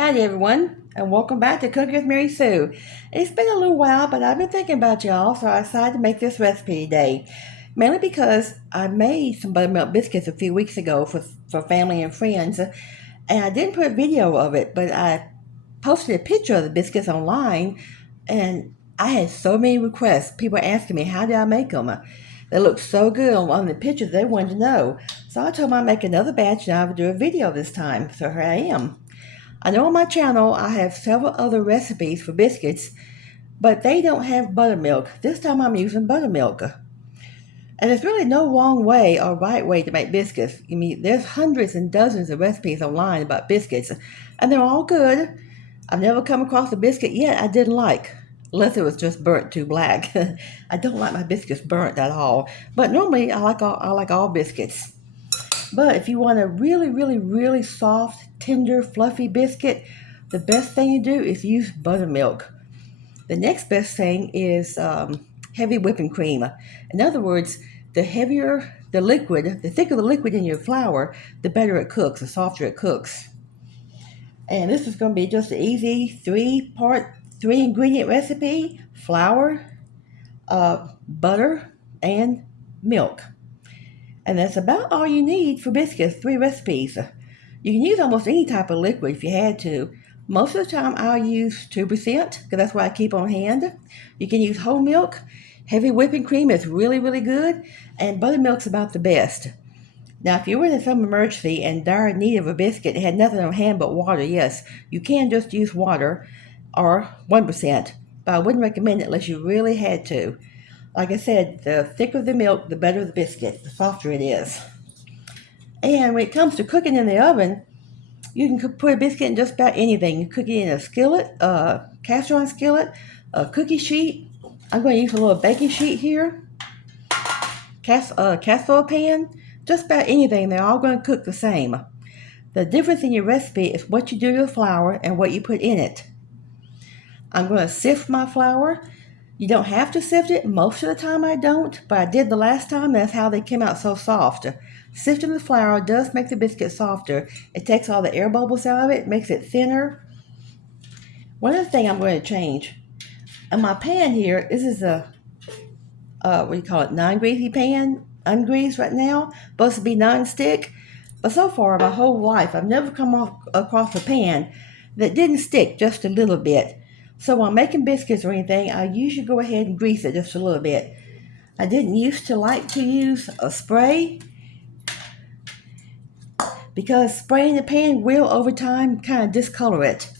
Howdy everyone, and welcome back to Cooking with Mary Sue. It's been a little while, but I've been thinking about y'all, so I decided to make this recipe today. Mainly because I made some buttermilk biscuits a few weeks ago for family and friends, and I didn't put a video of it, but I posted a picture of the biscuits online, and I had so many requests. People asking me, how did I make them? They looked so good on the pictures, they wanted to know. So I told them I'd make another batch and I would do a video this time, so here I am. I know on my channel I have several other recipes for biscuits, but they don't have buttermilk. This time I'm using buttermilk. And there's really no wrong way or right way to make biscuits. I mean, there's hundreds and dozens of recipes online about biscuits, and they're all good. I've never come across a biscuit yet I didn't like, unless it was just burnt too black. I don't like my biscuits burnt at all, but normally I like all biscuits. But if you want a really soft, tender, fluffy biscuit, the best thing to do is use buttermilk. The next best thing is heavy whipping cream. In other words, the heavier the liquid, the thicker the liquid in your flour, the better it cooks, the softer it cooks. And this is going to be just an easy three ingredient recipe: flour, butter, and milk. And that's about all you need for biscuits, 3 recipes. You can use almost any type of liquid if you had to. Most of the time I'll use 2% because that's what I keep on hand. You can use whole milk. Heavy whipping cream is really good, and buttermilk's about the best. Now, if you were in some emergency and dire need of a biscuit and had nothing on hand but water, yes, you can just use water or 1%, but I wouldn't recommend it unless you really had to. Like I said, the thicker the milk, the better the biscuit, the softer it is. And when it comes to cooking in the oven, you can put a biscuit in just about anything. You cook it in a skillet, a cast iron skillet, a cookie sheet. I'm going to use a little baking sheet here, casserole pan, just about anything. They're all going to cook the same. The difference in your recipe is what you do to the flour and what you put in it. I'm going to sift my flour. You don't have to sift it. Most of the time I don't, but I did the last time. That's how they came out so soft. Sifting the flour does make the biscuit softer. It takes all the air bubbles out of it, makes it thinner. One other thing I'm going to change. In my pan here, this is a, non-greasy pan, ungreased right now. Supposed to be non-stick. But so far, my whole life, I've never come across a pan that didn't stick just a little bit. So while making biscuits or anything, I usually go ahead and grease it just a little bit. I didn't used to like to use a spray because spraying the pan will over time kind of discolor it.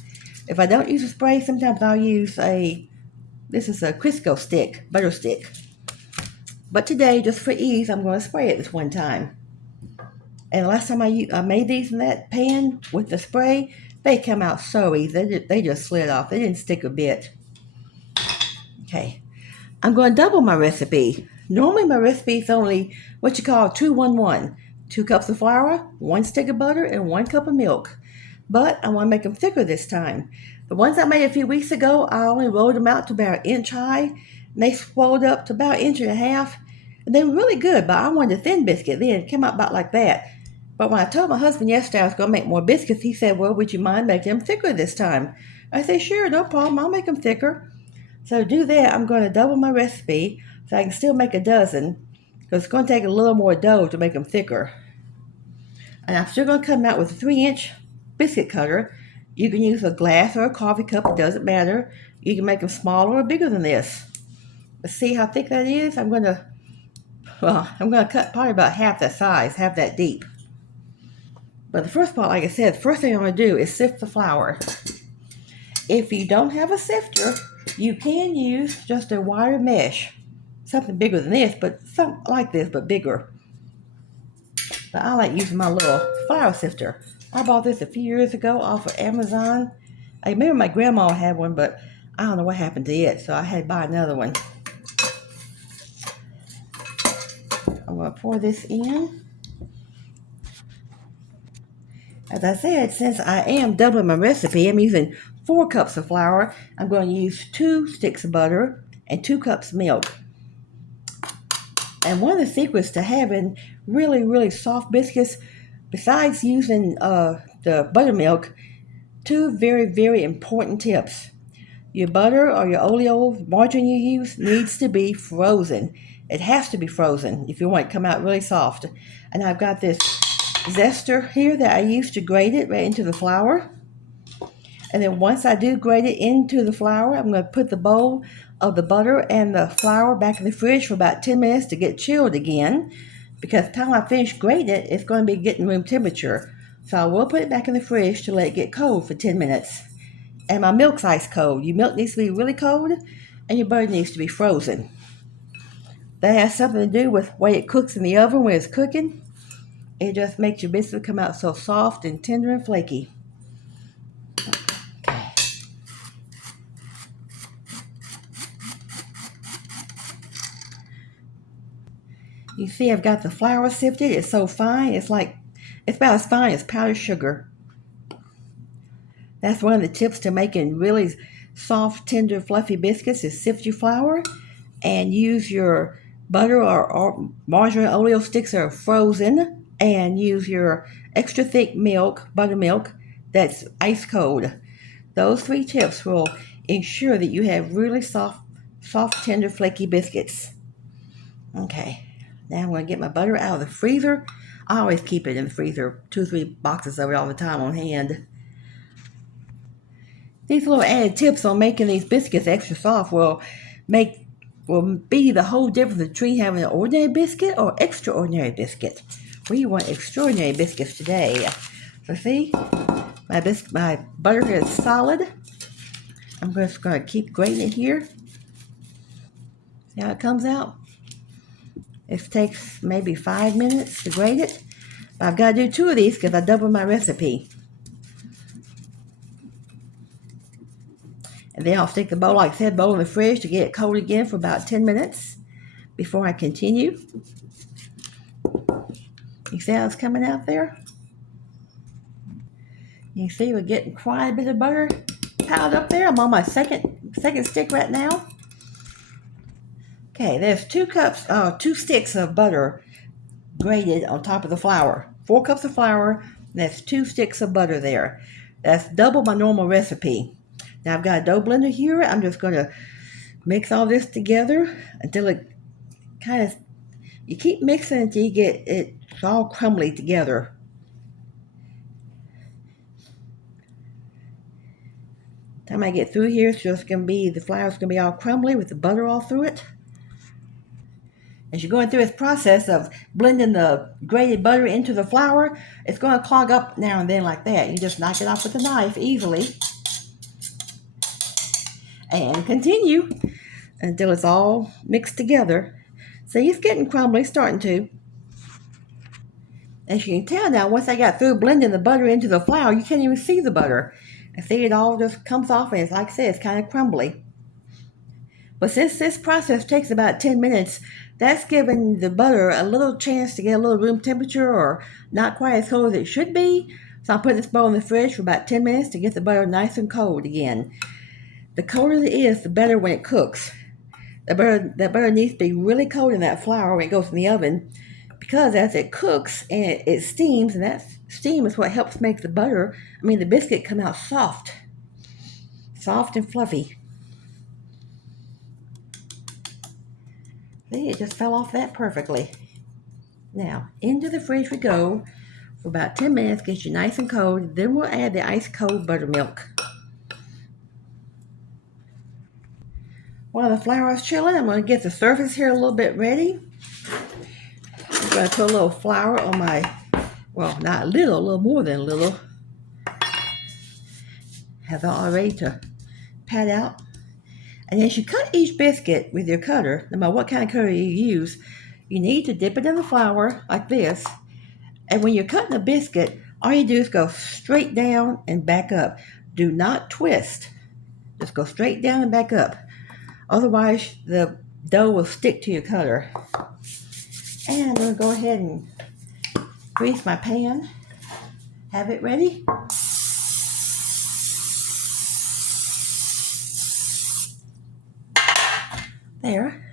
If I don't use a spray, sometimes I'll use this is a Crisco stick, butter stick. But today, just for ease, I'm going to spray it this one time. And the last time I made these in that pan with the spray, they come out so easy. They just slid off. They didn't stick a bit. Okay. I'm going to double my recipe. Normally my recipe is only what you call 2-1-1. 2 cups of flour, 1 stick of butter, and 1 cup of milk. But I want to make them thicker this time. The ones I made a few weeks ago, I only rolled them out to about 1 inch high. And they swelled up to about 1.5 inches. And they were really good, but I wanted a thin biscuit then. It came out about like that. But when I told my husband yesterday I was going to make more biscuits, he said, well, would you mind making them thicker this time? I said, sure, no problem. I'll make them thicker. So to do that, I'm going to double my recipe so I can still make a dozen, because it's going to take a little more dough to make them thicker. And I'm still going to cut them out with a 3-inch biscuit cutter. You can use a glass or a coffee cup. It doesn't matter. You can make them smaller or bigger than this. Let's see how thick that is. I'm going to cut probably about half that size, half that deep. But the first part, like I said, the first thing I'm going to do is sift the flour. If you don't have a sifter, you can use just a wire mesh. Something bigger than this, but something like this, but bigger. But I like using my little flour sifter. I bought this a few years ago off of Amazon. I remember my grandma had one, but I don't know what happened to it, so I had to buy another one. I'm going to pour this in. As I said, since I am doubling my recipe, I'm using 4 cups of flour. I'm going to use 2 sticks of butter and 2 cups of milk. And one of the secrets to having really soft biscuits, besides using the buttermilk, Two very, very important tips. Your butter or your OLEO margarine you use needs to be frozen. It has to be frozen if you want it to come out really soft. And I've got this zester here that I use to grate it right into the flour. And then once I do grate it into the flour, I'm going to put the bowl of the butter and the flour back in the fridge for about 10 minutes to get chilled again. Because by the time I finish grating it, it's going to be getting room temperature. So I will put it back in the fridge to let it get cold for 10 minutes. And my milk's ice cold. Your milk needs to be really cold, and your butter needs to be frozen. That has something to do with the way it cooks in the oven when it's cooking. It just makes your biscuit come out so soft and tender and flaky. Okay. You see I've got the flour sifted. It's so fine. It's about as fine as powdered sugar. That's one of the tips to making really soft, tender, fluffy biscuits is sift your flour and use your butter or margarine OLEO sticks that are frozen, and use your extra thick milk, buttermilk, that's ice cold. Those three tips will ensure that you have really soft, tender, flaky biscuits. Okay, now I'm going to get my butter out of the freezer. I always keep it in the freezer, 2 or 3 boxes of it all the time on hand. These little added tips on making these biscuits extra soft will be the whole difference between having an ordinary biscuit or extraordinary biscuit. We want extraordinary biscuits today. So see, my butter is solid. I'm just going to keep grating it here. See how it comes out? It takes maybe 5 minutes to grate it. But I've got to do 2 of these because I doubled my recipe. And then I'll stick the bowl, like I said, in the fridge to get it cold again for about 10 minutes before I continue. You see how it's coming out there? You see we're getting quite a bit of butter piled up there. I'm on my second stick right now. Okay, there's 2 sticks of butter grated on top of the flour. 4 cups of flour, and that's 2 sticks of butter there. That's double my normal recipe. Now I've got a dough blender here. I'm just going to mix all this together until it you keep mixing until you get it all crumbly together. Time I get through here, it's just going to be, the flour's going to be all crumbly with the butter all through it. As you're going through this process of blending the grated butter into the flour, it's going to clog up now and then like that. You just knock it off with a knife easily. And continue until it's all mixed together. See, it's getting crumbly, starting to. As you can tell now, once I got through blending the butter into the flour, you can't even see the butter. And see, it all just comes off, and it's like I said, it's kind of crumbly. But since this process takes about 10 minutes, that's giving the butter a little chance to get a little room temperature, or not quite as cold as it should be. So I'm putting this bowl in the fridge for about 10 minutes to get the butter nice and cold again. The colder it is, the better when it cooks. That butter needs to be really cold in that flour when it goes in the oven, because as it cooks and it steams, and that steam is what helps make the biscuit come out soft and fluffy. See, it just fell off that perfectly. Now, into the fridge we go for about 10 minutes, get you nice and cold. Then we'll add the ice cold buttermilk. While the flour is chilling, I'm going to get the surface here a little bit ready. I'm going to put a little flour on my, well, not a little more than a little. Have it all ready to pat out. And as you cut each biscuit with your cutter, no matter what kind of cutter you use, you need to dip it in the flour like this. And when you're cutting a biscuit, all you do is go straight down and back up. Do not twist. Just go straight down and back up. Otherwise, the dough will stick to your cutter. And I'm going to go ahead and grease my pan. Have it ready. There.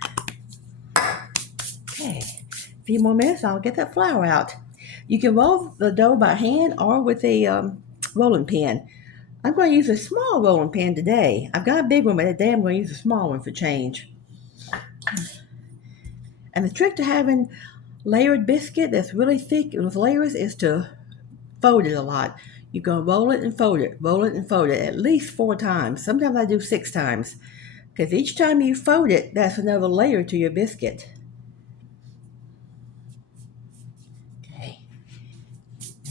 Okay. A few more minutes, I'll get that flour out. You can roll the dough by hand or with a rolling pin. I'm going to use a small rolling pin today. I've got a big one, but today I'm going to use a small one for change. And the trick to having layered biscuit that's really thick with layers is to fold it a lot. You're going to roll it and fold it, roll it and fold it at least 4 times. Sometimes I do 6 times. Because each time you fold it, that's another layer to your biscuit. Okay,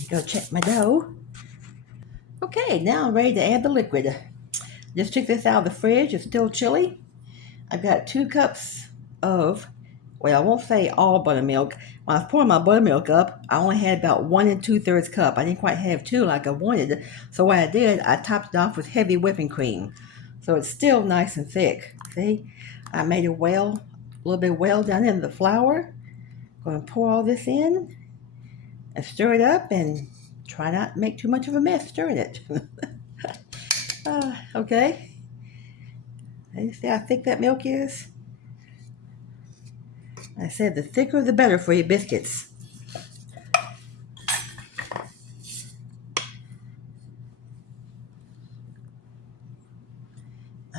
go check my dough. Okay, now I'm ready to add the liquid. Just took this out of the fridge. It's still chilly. I've got 2 cups of, well, I won't say all buttermilk. When I was pouring my buttermilk up, I only had about 1 2/3 cup. I didn't quite have 2 like I wanted. So what I did, I topped it off with heavy whipping cream. So it's still nice and thick. See, I made a well, a little bit well down in the flour. Going to pour all this in and stir it up and try not to make too much of a mess stirring it. Okay. You see how thick that milk is? I said the thicker the better for your biscuits.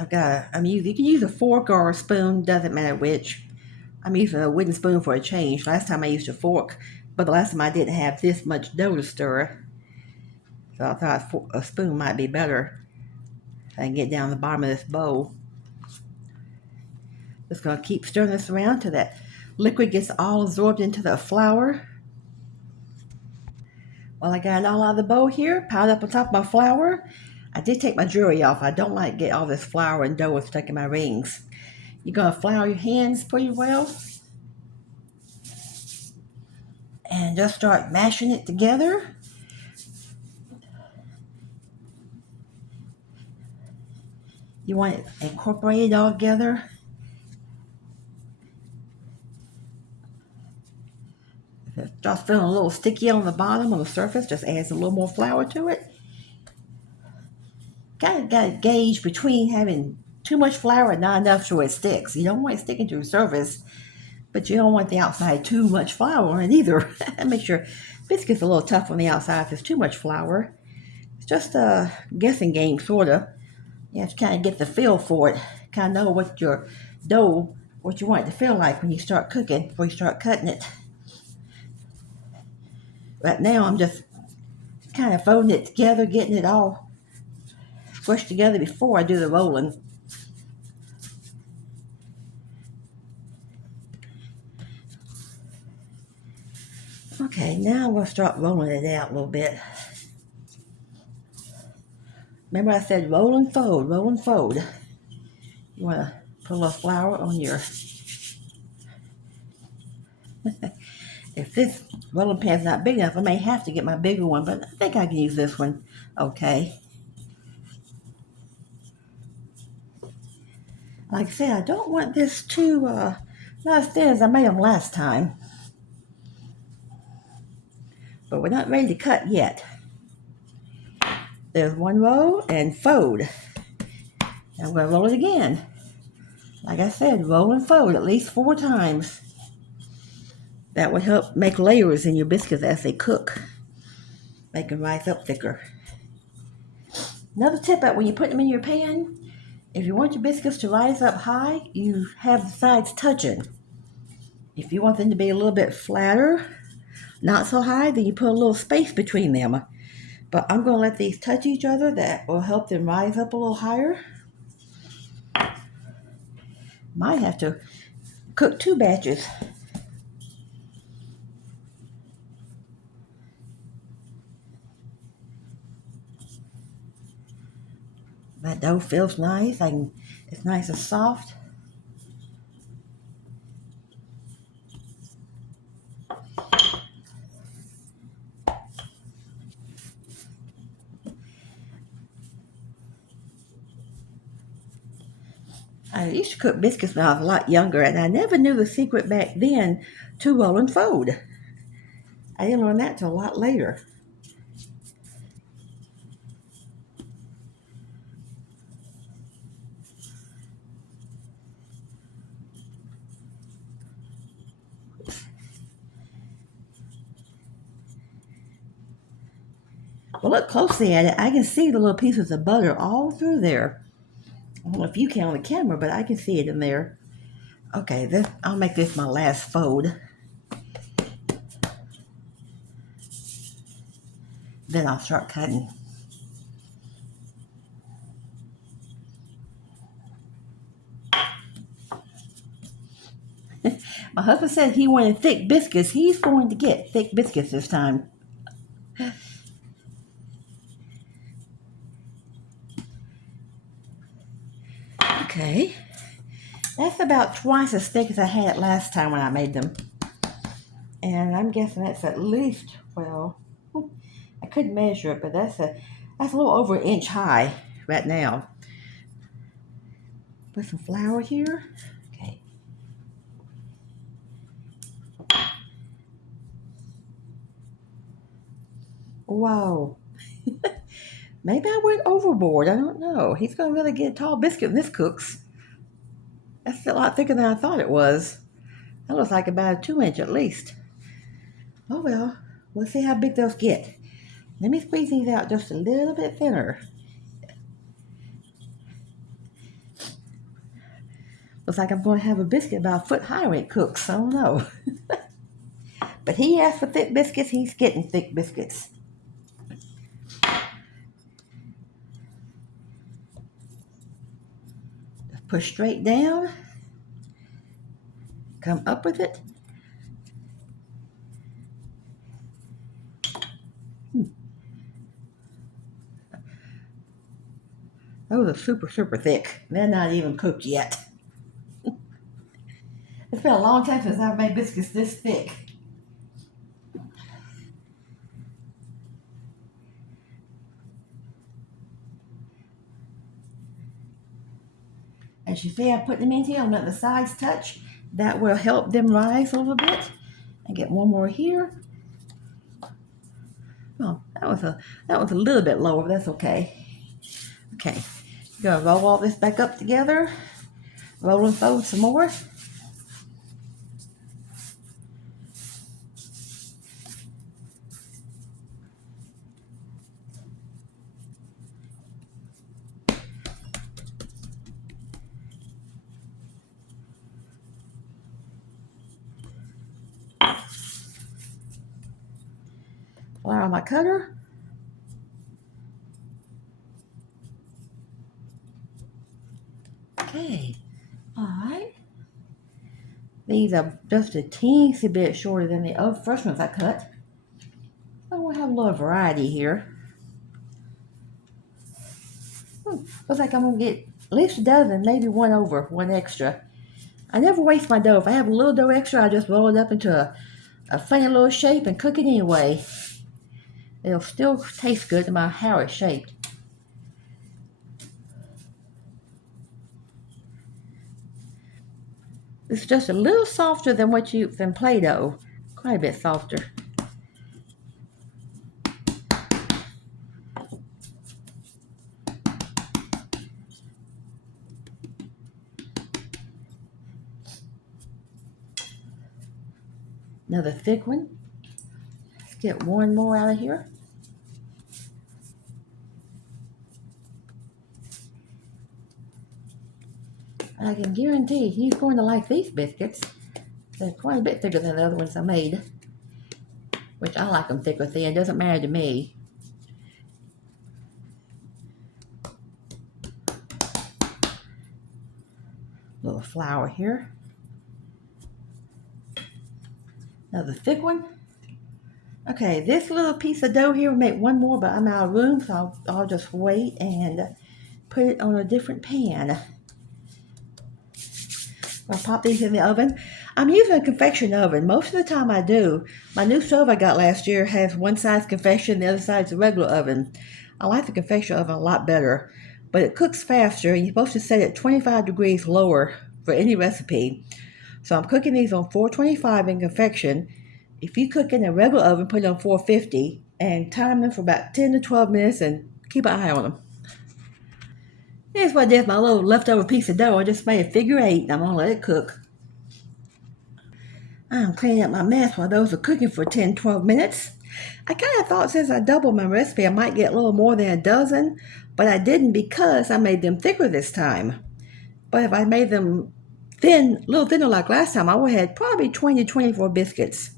You can use a fork or a spoon, doesn't matter which. I'm using a wooden spoon for a change. Last time I used a fork, but the last time I didn't have this much dough to stir. So I thought a spoon might be better. So I can get down the bottom of this bowl. Just going to keep stirring this around till that liquid gets all absorbed into the flour. Well, I got it all out of the bowl here, piled up on top of my flour. I did take my jewelry off. I don't like to get all this flour and dough stuck in my rings. You're going to flour your hands pretty well. And just start mashing it together. You want it incorporated all together. If it starts feeling a little sticky on the bottom, on the surface, just adds a little more flour to it. Kind of got to gauge between having too much flour and not enough so it sticks. You don't want it sticking to the surface, but you don't want the outside too much flour on it either. Make sure biscuit's a little tough on the outside if there's too much flour. It's just a guessing game, sort of. You have to kind of get the feel for it. Kind of know what your dough, what you want it to feel like when you start cooking, before you start cutting it. Right now I'm just kind of folding it together, getting it all squished together before I do the rolling. Okay, now I'm going to start rolling it out a little bit. Remember I said roll and fold, roll and fold. You want to put a little flour on your... If this rolling pan's not big enough, I may have to get my bigger one, but I think I can use this one okay. Like I said, I don't want this too, not as thin as I made them last time. But we're not ready to cut yet. There's one roll and fold. I'm going to roll it again. Like I said, roll and fold at least 4 times. That would help make layers in your biscuits as they cook. Make them rise up thicker. Another tip when you put them in your pan, if you want your biscuits to rise up high, you have the sides touching. If you want them to be a little bit flatter, not so high, then you put a little space between them. But I'm going to let these touch each other. That will help them rise up a little higher. Might have to cook 2 batches. That dough feels nice. It's nice and soft. I used to cook biscuits when I was a lot younger, and I never knew the secret back then to roll and fold. I didn't learn that till a lot later. Well, look closely at it. I can see the little pieces of butter all through there. I don't know if you can on the camera, but I can see it in there. Okay, I'll make this my last fold. Then I'll start cutting. My husband said he wanted thick biscuits. He's going to get thick biscuits this time. Okay. That's about twice as thick as I had it last time when I made them. And I'm guessing that's at least, well, I couldn't measure it, but that's a little over an inch high right now. Put some flour here. Okay. Wow. Maybe I went overboard. I don't know. He's going to really get a tall biscuit when this cooks. That's a lot thicker than I thought it was. That looks like about a 2-inch at least. Oh well, we'll see how big those get. Let me squeeze these out just a little bit thinner. Looks like I'm going to have a biscuit about a foot high when it cooks. I don't know. But he asked for thick biscuits. He's getting thick biscuits. Just push straight down. Come up with it. Those are super, super thick. They're not even cooked yet. It's been a long time since I've made biscuits this thick. As you see, I'm putting them in here. I'm letting the sides touch. That will help them rise a little bit. And get one more here. Oh, that was a little bit lower, but that's okay. Okay, gonna roll all this back up together. Roll and fold some more. Flour on my cutter. Okay, all right. These are just a teensy bit shorter than the first ones I cut. So we'll have a little variety here. Looks like I'm gonna get at least a dozen, maybe one over, one extra. I never waste my dough. If I have a little dough extra, I just roll it up into a funny little shape and cook it anyway. It'll still taste good no matter how it's shaped. It's just a little softer than than Play-Doh. Quite a bit softer. Another thick one. Let's get one more out of here. I can guarantee he's going to like these biscuits. They're quite a bit thicker than the other ones I made. Which I like them thick or thin. It doesn't matter to me. Little flour here. Another thick one. Okay, this little piece of dough here will make one more, but I'm out of room, so I'll just wait and put it on a different pan. I'll pop these in the oven. I'm using a convection oven. Most of the time I do. My new stove I got last year has one side's convection, the other side's a regular oven. I like the convection oven a lot better, but it cooks faster. You're supposed to set it 25 degrees lower for any recipe. So I'm cooking these on 425 in convection. If you cook in a regular oven, put it on 450 and time them for about 10 to 12 minutes and keep an eye on them. Here's what I did with my little leftover piece of dough. I just made a figure 8 and I'm going to let it cook. I'm cleaning up my mess while those are cooking for 10-12 minutes. I kind of thought since I doubled my recipe, I might get a little more than a dozen, but I didn't because I made them thicker this time. But if I made them thin, a little thinner like last time, I would have had probably 20 to 24 biscuits.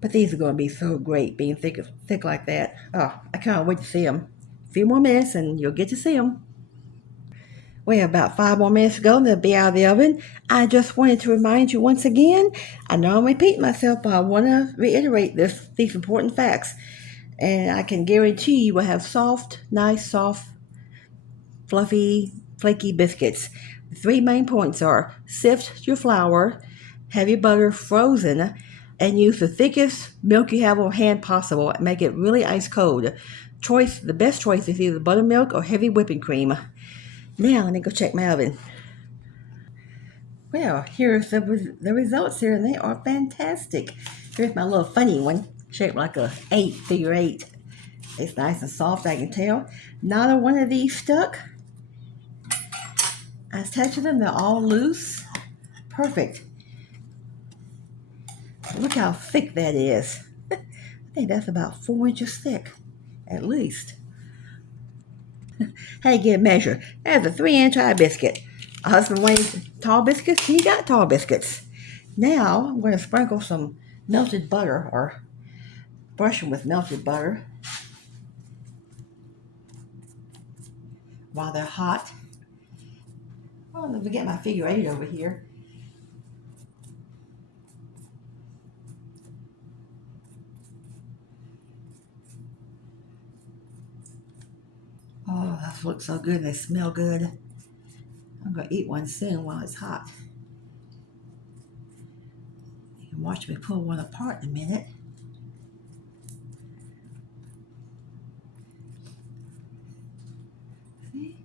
But these are going to be so great being thick like that. Oh, I can't wait to see them. A few more minutes and you'll get to see them. We have about 5 more minutes to go and they'll be out of the oven. I just wanted to remind you once again, I know I'm repeating myself, but I want to reiterate these important facts. And I can guarantee you will have nice, soft, fluffy, flaky biscuits. The 3 main points are sift your flour, have your butter frozen, and use the thickest milk you have on hand possible and make it really ice cold. The best choice is either buttermilk or heavy whipping cream. Now let me go check my oven. Well, here's the results here, and they are fantastic. Here's my little funny one, shaped like a figure 8. It's nice and soft, I can tell. Not a one of these stuck. I was touching them, they're all loose. Perfect. Look how thick that is. I think that's about 4 inches thick, at least. How you get a measure? That's a 3-inch high biscuit. My husband wanted tall biscuits, he got tall biscuits. Now I'm going to sprinkle some melted butter, or brush them with melted butter while they're hot. Oh, let me get my figure 8 over here. Oh, those look so good. They smell good. I'm going to eat one soon while it's hot. You can watch me pull one apart in a minute. See?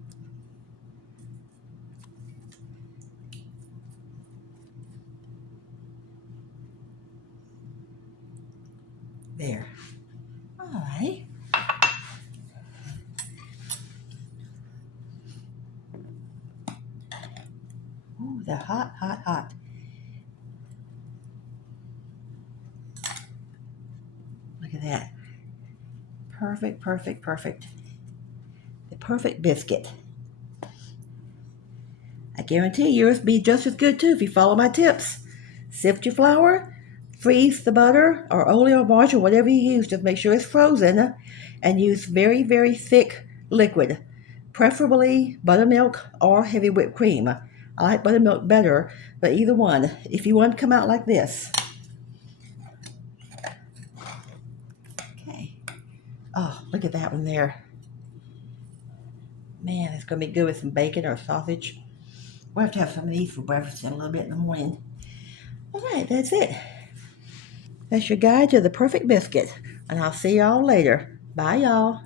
There. All right. Ooh, they're hot, hot, hot. Look at that. Perfect, perfect, perfect. The perfect biscuit. I guarantee yours will be just as good too if you follow my tips. Sift your flour, freeze the butter or OLEO margarine, whatever you use. Just make sure it's frozen, and use very, very thick liquid, preferably buttermilk or heavy whipped cream. I like buttermilk better, but either one. If you want to come out like this. Okay. Oh, look at that one there. Man, it's going to be good with some bacon or sausage. We'll have to have some of these for breakfast in a little bit in the morning. All right, that's it. That's your guide to the perfect biscuit. And I'll see y'all later. Bye, y'all.